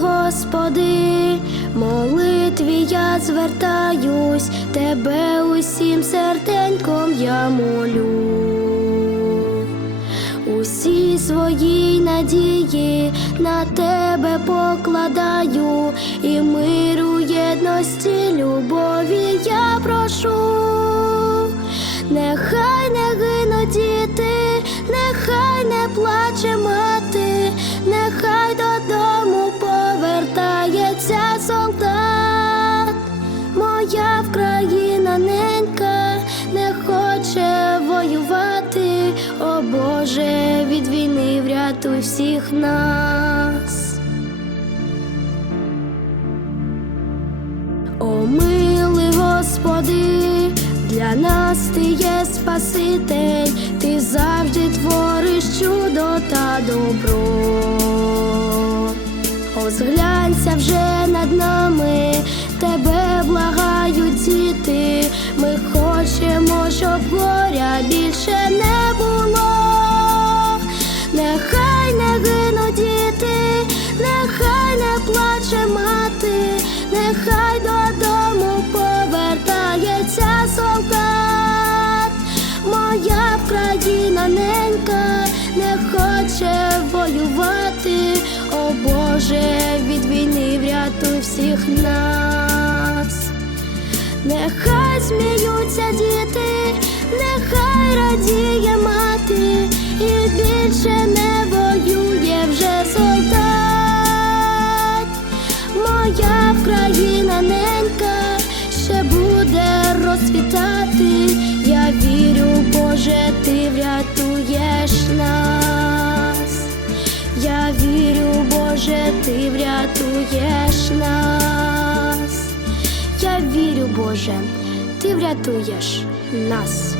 Господи, молитві я звертаюсь, Тебе усім серденьком я молю. Усі свої надії на тебе покладаю, і миру, єдності, любові Моя Вкраїна ненька не хоче воювати, о Боже, від війни врятуй всіх нас. О милий Господи, для нас ти є Спаситель, ти завжди твориш чудо та добро. Озглянься вже всіх нас. Нехай сміються діти, нехай радіє мати, і більше не воює вже солдат. Моя Вкраїна ненька ще буде розцвітати. Я вірю, Боже, ти врятуєш нас. Я вірю, Боже, ти врятуєш нас. Боже, ти врятуєш нас.